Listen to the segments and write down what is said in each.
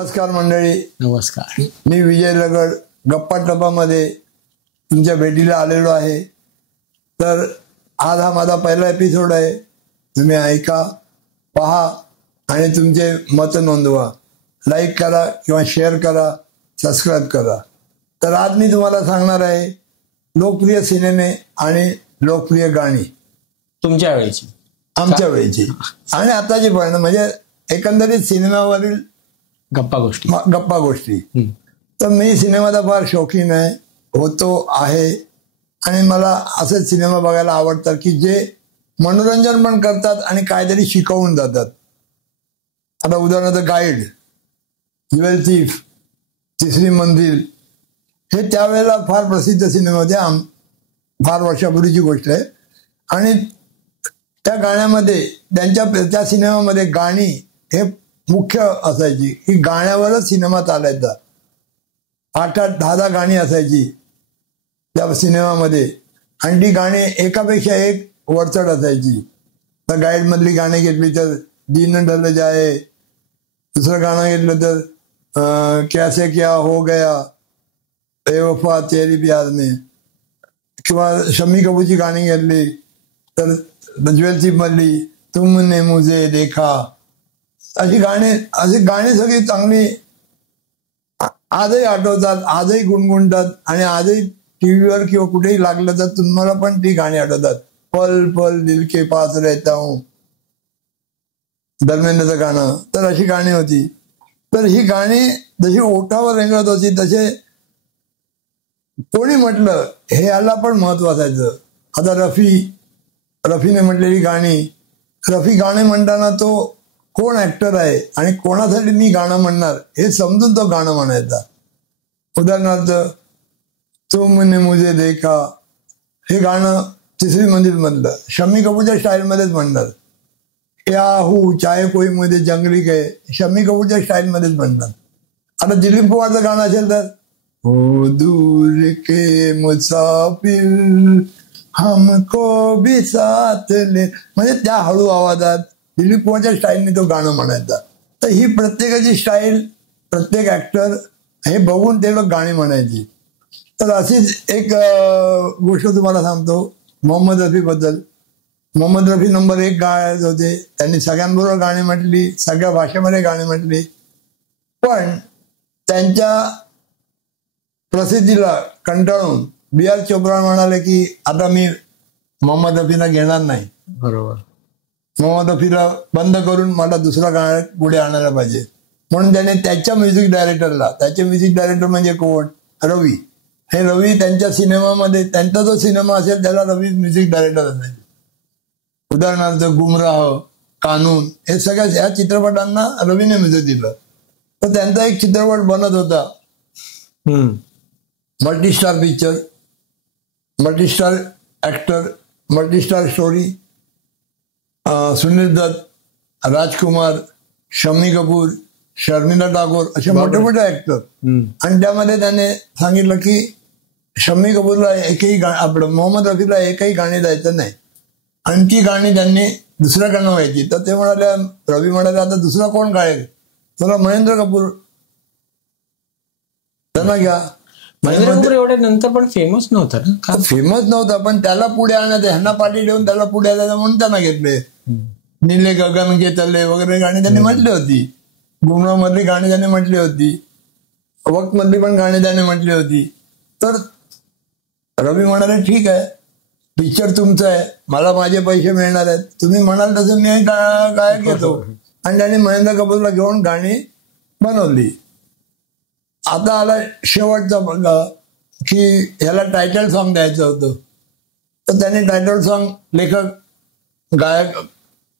नमस्कार मंडळी. नमस्कार. मी विजय लगड गप्पा टप्पामध्ये तुमच्या भेटीला आलेलो आहे. तर आज हा माझा पहिला एपिसोड आहे. तुम्ही ऐका, पहा आणि तुमचे मत नोंदवा. लाईक करा किंवा शेअर करा, सबस्क्राईब करा. तर आज मी तुम्हाला सांगणार आहे लोकप्रिय सिनेमे आणि लोकप्रिय गाणी तुमच्या वेळेची, आमच्या वेळेची आणि आताची पण, म्हणजे एकंदरीत सिनेमावरील गप्पा गोष्टी. तर मी सिनेमाचा फार शौकीन आहे, होतो आहे. आणि मला असे सिनेमा बघायला आवडतात की जे मनोरंजन पण करतात आणि काहीतरी शिकवून जातात. आता उदाहरणार्थ गाईड, ज्वेल थीफ, तिसरी मंजिल हे त्यावेळेला फार प्रसिद्ध सिनेमा होते. फार वर्षापूर्वीची गोष्ट आहे. आणि त्या गाण्यामध्ये त्या सिनेमामध्ये गाणी हे मुख्य असायची की गाण्यावरच सिनेमा चालायचा. 8-8, 10-10 गाणी असायची त्या सिनेमामध्ये आणि ती गाणी एकापेक्षा एक वरचढ असायची. तर गाईड मधली गाणी घेतली तर दिन ढल जाए, दुसरं गाणं घेतलं तर कैसे क्या हो गया, बेवफा तेरी प्यार में, किंवा शम्मी कपूरची गाणी घेतली तर ज्वेल थीफ मधली तुमने मुझे देखा. अशी गाणी सगळी चांगली आजही आठवतात, आजही गुणगुणतात आणि आजही टीव्हीवर किंवा कुठेही लागलं तर तुम्हाला पण ती गाणी आठवतात. पल पल दिल के पास रहता हूं, धर्मेंद्रचं गाणं. तर अशी गाणी होती. तर ही गाणी जशी ओठावर रेंगत होती तसे कोणी म्हटलं हे याला पण महत्व असायचं. आता रफीने म्हटलेली गाणी, रफी गाणे म्हणताना तो कोण ऍक्टर आहे आणि कोणासाठी मी गाणं म्हणणार हे समजून तो गाणं म्हणायचा. उदाहरणार्थ तुमने मुझे देखा हे गाणं तिसरी मंजिल मधलं शम्मी कपूरच्या स्टाईलमध्येच म्हणणार. क्या हूँ चाहे कोई मुझे जंगली कहे शम्मी कपूरच्या स्टाईलमध्येच म्हणणार. आता दिलीप कुमारचं गाणं असेल तर ओ दूर के मुसाफिर हमको भी साथ ले, म्हणजे त्या हळू आवाजात दिलीप कुमारच्या स्टाईलने तो गाणं म्हणायचा. तर ही प्रत्येकाची स्टाईल, प्रत्येक ऍक्टर हे बघून ते लोक गाणी म्हणायची. तर अशीच एक गोष्ट तुम्हाला सांगतो मोहम्मद रफी बद्दल. मोहम्मद रफी नंबर 1 गायक होते. त्यांनी सगळ्यांबरोबर गाणी म्हटली, सगळ्या भाषेमध्ये गाणी म्हटली. पण त्यांच्या प्रसिद्धीला कंटाळून B.R. चोप्रा म्हणाले की आता मी मोहम्मद रफीला घेणार नाही. बरोबर. मोहम्मद रफीला बंद करून मला दुसरा गाणं पुढे आणायला पाहिजे. म्हणून त्याने त्याच्या म्युझिक डायरेक्टरला, त्याचे म्युझिक डायरेक्टर म्हणजे कोण, रवी. हे रवी त्यांच्या सिनेमामध्ये, त्यांचा जो सिनेमा असेल त्याला रवी म्युझिक डायरेक्टर असेल. उदाहरणार्थ गुमराह, कानून हे सगळ्या या चित्रपटांना रवीने म्युझिक दिलं. तर त्यांचा एक चित्रपट बनत होता multistar picture, multistar actor, multistar story. Sunil Dutt, Rajkumar, Shammi Kapoor, Sharmila Tagore असे मोठे मोठे ऍक्टर. आणि त्यामध्ये त्याने सांगितलं की शम्मी कपूरला एकही आपलं मोहम्मद रफीला एकही गाणी द्यायचं नाही आणि ती गाणी त्यांनी दुसऱ्या गाणं व्हायची. तर ते म्हणाले, रवी म्हणाले आता दुसरा कोण गायक, तुला महेंद्र कपूर त्यांना घ्या. एवढ्या नंतर पण फेमस नव्हता ना. फेमस नव्हता पण त्याला पुढे आणत, ह्यांना पाठी ठेवून त्याला पुढे आणायचं म्हणून त्यांना घेतले. नीले गगन के तले वगैरे गाणी त्यांनी म्हटली होती. गुमराह मधली गाणी त्यांनी म्हटली होती. वक्त मधली पण गाणी त्यांनी म्हटली होती. तर रवी म्हणाले ठीक आहे, पिक्चर तुमचं आहे, मला माझे पैसे मिळणार आहेत, तुम्ही म्हणाल तसं मी गायक घेतो. आणि त्यांनी महेंद्र कपूरला घेऊन गाणी बनवली. आता आला शेवटचा बघा की ह्याला टायटल सॉन्ग द्यायचं होतं. तर त्यांनी टायटल सॉन्ग, लेखक, गायक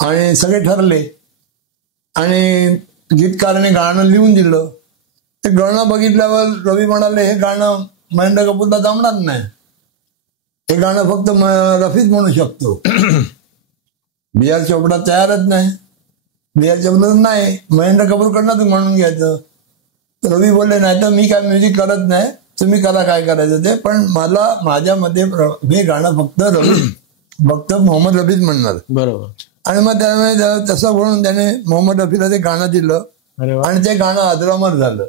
आणि सगळे ठरले आणि गीतकाराने गाणं लिहून दिलं. ते गाणं बघितल्यावर रवी म्हणाले हे गाणं महेंद्र कपूरला जमणार नाही, हे गाणं फक्त रफीच म्हणू शकतो. B.R. चोपडा तयारच नाही. B.R. चोपडा नाही, महेंद्र कपूरकडनं म्हणून घ्यायचं. रवी बोलले नाही तर मी काय म्युझिक करत नाही, तुम्ही करा काय करायचं ते, पण मला माझ्यामध्ये हे गाणं फक्त मोहम्मद रफीच म्हणणार. बरोबर. आणि मग त्यामुळे तसं म्हणून त्याने मोहम्मद रफीला ते गाणं दिलं अरे वा. आणि ते गाणं अजरामर झालं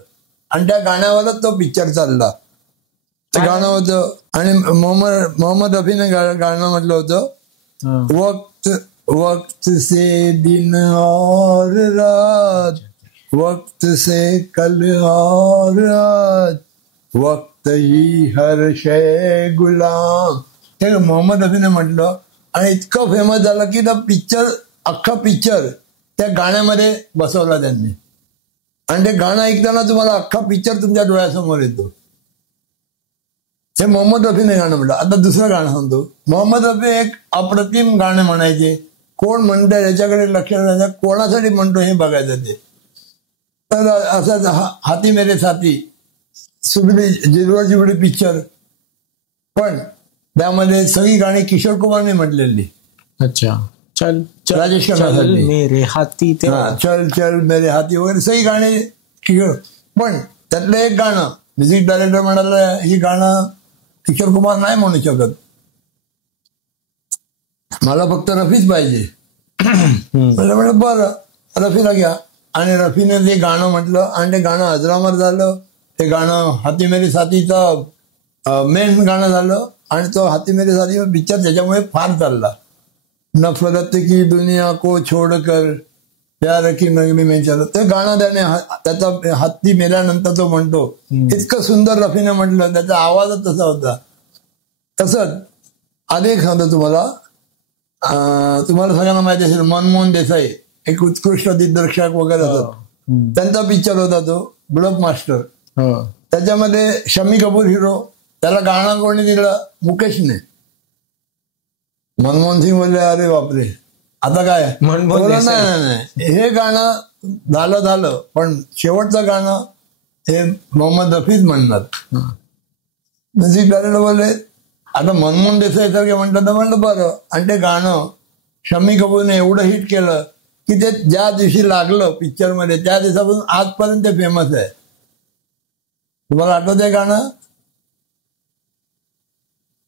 आणि त्या गाण्यावरच तो पिक्चर चालला. ते गाणं होतं आणि मोहम्मद रफीने गाणं म्हटलं होतं, वक्त वक्त से दिन और रात, वक्त से कल और आज, वक्त ही हर शे गुलाम. हे मोहम्मद रफीने म्हटलं आणि इतकं फेमस झालं की अख्खा पिक्चर त्या गाण्यामध्ये बसवला त्यांनी. आणि ते गाणं ऐकताना तुम्हाला अख्खा पिक्चर तुमच्या डोळ्यासमोर येतो. हे मोहम्मद रफीने गाणं म्हटलं. आता दुसरं गाणं सांगतो. मोहम्मद रफी एक अप्रतिम गाणं म्हणायचे. कोण म्हणतंय याच्याकडे लक्ष द्यायचं, कोणासाठी म्हणतो हे बघायचं ते. तर असंच हाती मेरे साथी, सुगडी जिरवळ जिबडी पिक्चर, पण त्यामध्ये सगळी गाणी किशोर कुमारने म्हटलेली. अच्छा. चल राजेश चल खन्नासाठी. मेरे हाती ते चल चल मेरे हाती वगैरे सगळी गाणी किशोर. पण त्यातलं एक गाणं म्युझिक डायरेक्टर म्हणाला, ही गाणं किशोर कुमार नाही म्हणू शकत, मला फक्त रफीच पाहिजे. म्हटलं बरं रफीला घ्या. आणि रफीने ते गाणं म्हटलं आणि ते गाणं अजरामर झालं. ते गाणं हाती मेरी साथीचा मेन गाणं झालं आणि तो हाती मेरी साथी पिक्चर त्याच्यामुळे फार चालला. नफरत की दुनिया को छोडकर प्यार की नगरी में चलो, ते गाणं त्याचा हाती मेल्यानंतर तो म्हणतो. इतकं सुंदर रफीने म्हटलं, त्याचा आवाजच तसा होता. तसंच आधी सांगतो तुम्हाला सगळ्यांना माहिती असेल, मनमोहन देसाई एक उत्कृष्ट दिग्दर्शक वगैरे होतात. त्यांचा पिक्चर होता तो ब्लॉक मास्टर. त्याच्यामध्ये शम्मी कपूर हिरो. त्याला गाणं कोणी दिलं? मुकेशने. मनमोहन सिंग बोलले अरे बापरे आता काय. नाही, हे गाणं झालं पण शेवटचं गाणं हे मोहम्मद रफीच म्हणणार. म्युझिक डायरेक्टर बोलले आता मनमोहन देसाई सारखे म्हणतात तर म्हणलं बरं. आणि ते गाणं शम्मी कपूरने एवढं हिट केलं की ते ज्या दिवशी लागलं पिक्चरमध्ये त्या दिवसापासून आजपर्यंत ते फेमस आहे. तुम्हाला आठवत आहे गाणं?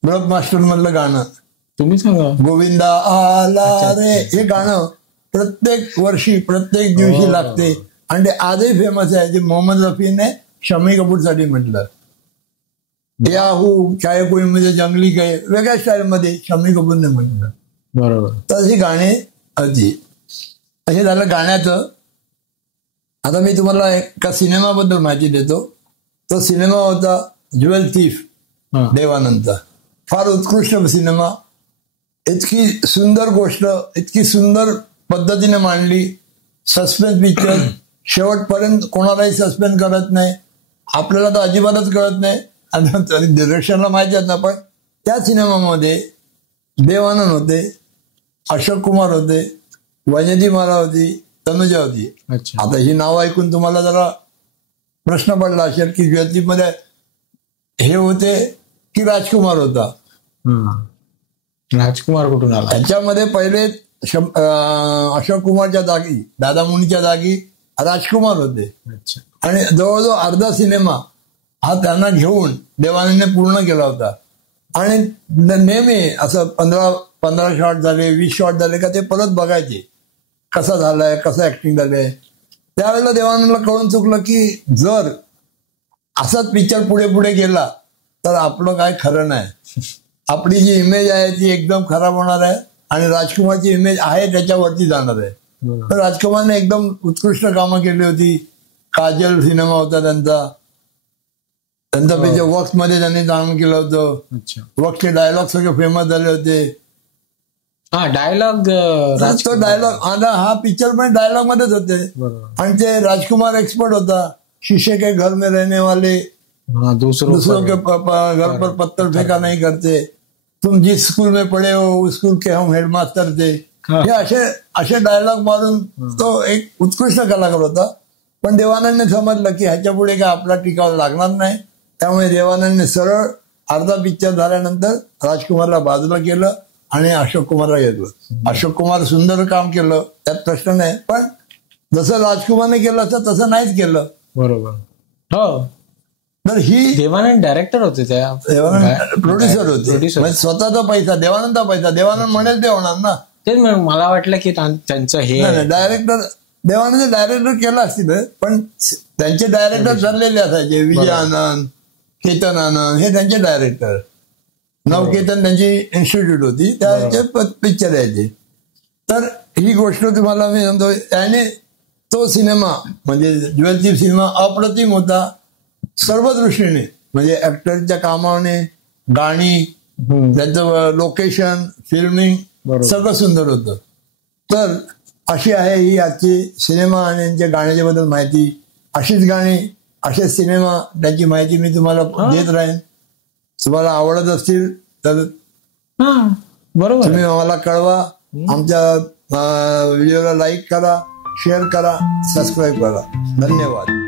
ब्लॉक मास्टर मधलं गाणं तुम्ही सांगा. गोविंदा आला रे, हे गाणं प्रत्येक वर्षी प्रत्येक दिवशी लागते आणि ते आजही फेमस आहे. जे मोहम्मद रफीने शम्मी कपूरसाठी म्हटलं. याहू चाहे कोई म्हणजे जंगली काय वेगळ्या स्टाईलमध्ये शम्मी कपूरने म्हटलं. बरोबर. तर ही गाणी होती. हे झालं गाण्याचं. आता मी तुम्हाला एका सिनेमाबद्दल माहिती देतो. तो सिनेमा होता ज्वेल थीफ, देवानंदचा. फार उत्कृष्ट सिनेमा. इतकी सुंदर गोष्ट, इतकी सुंदर पद्धतीने मांडली. सस्पेन्स पिक्चर, शेवटपर्यंत कोणालाही सस्पेन्स करत नाही. आपल्याला तर अजिबातच कळत नाही. डिरेक्शनला माहिती आहेत ना. पण त्या सिनेमामध्ये देवानंद होते, अशोक कुमार होते, वैजयंती माला होती, तनुजा होती. आता ही नाव ऐकून तुम्हाला जरा प्रश्न पडला असेल की ज्योतिमध्ये हे होते की राजकुमार होता. राजकुमार कुठून आला? त्याच्यामध्ये पहिले अशोक कुमारच्या जागी, दादा मुनीच्या जागी राजकुमार होते. आणि जवळजवळ अर्धा सिनेमा हा त्यांना घेऊन देवानंदने पूर्ण केला होता. आणि नेहमी असं 15 शॉट झाले, 20 शॉट झाले का ते परत बघायचे कसा झालाय, कसं ऍक्टिंग झालंय. त्यावेळेला देवानंदला कळून चुकलं की जर असाच पिक्चर पुढे पुढे गेला तर आपलं काय खरं नाही. आपली जी इमेज आहे ती एकदम खराब होणार आहे आणि राजकुमारची इमेज आहे त्याच्यावरती जाणार आहे. तर राजकुमारने एकदम उत्कृष्ट कामं केली होती. काजल सिनेमा होता त्यांचा पिक्चर. वक्त मध्ये त्यांनी काम केलं होतं. वक्तचे डायलॉग सगळे फेमस झाले होते. डायलॉग तो डायलॉग हा पिक्चर पण डायलॉग मध्येच होते. आणि ते राजकुमार एक्सपर्ट होता. शीशे के घर में रहने वाले दूसरों के घर पर पत्थर फेंका नहीं करते, तुम जिस स्कूल में पढ़े हो उस स्कूल के हम हेडमास्टर थे. हे असे डायलॉग मारून तो एक उत्कृष्ट कलाकार होता. पण देवानंदने समजलं की ह्याच्या पुढे काय आपला टिकाव लागणार नाही. त्यामुळे देवानंदने सरळ अर्धा पिक्चर झाल्यानंतर राजकुमारला बाजूला केलं आणि अशोक कुमारला घेतलं. अशोक कुमार सुंदर काम केलं, त्यात प्रश्न नाही. पण जसं राजकुमारने केलं असतं तसं नाहीच केलं. बरोबर. हो. तर ही देवानंद डायरेक्टर होते, त्या देवानंद प्रोड्युसर होते. स्वतःचा पैसा, देवानंदचा पैसा. देवानंद म्हणेल ते होणार ना. तेच मला वाटलं की त्यांचं हे डायरेक्टर देवानंद डायरेक्टर केला असतील, पण त्यांचे डायरेक्टर ठरलेले असायचे. विजय आनंद, केतन आनंद हे त्यांचे डायरेक्टर. नवकेतन त्यांची इन्स्टिट्यूट होती, त्याचे पिक्चर यायचे. तर ही गोष्ट तुम्हाला मी सांगतो, त्याने तो सिनेमा म्हणजे ज्वेलची सिनेमा अप्रतिम होता सर्व दृष्टीने. म्हणजे ऍक्टरच्या कामाने, गाणी, त्यांचं लोकेशन, फिल्मिंग सगळं सुंदर होतं. तर अशी आहे ही आजची सिनेमा आणि त्यांच्या गाण्याच्या बद्दल माहिती. अशीच गाणी, असेच सिनेमा, त्यांची माहिती मी तुम्हाला देत राहीन. तुम्हाला आवडत असतील तर बरोबर तुम्ही आम्हाला कळवा. आमच्या व्हिडिओला लाईक करा, शेअर करा, सबस्क्राईब करा. धन्यवाद.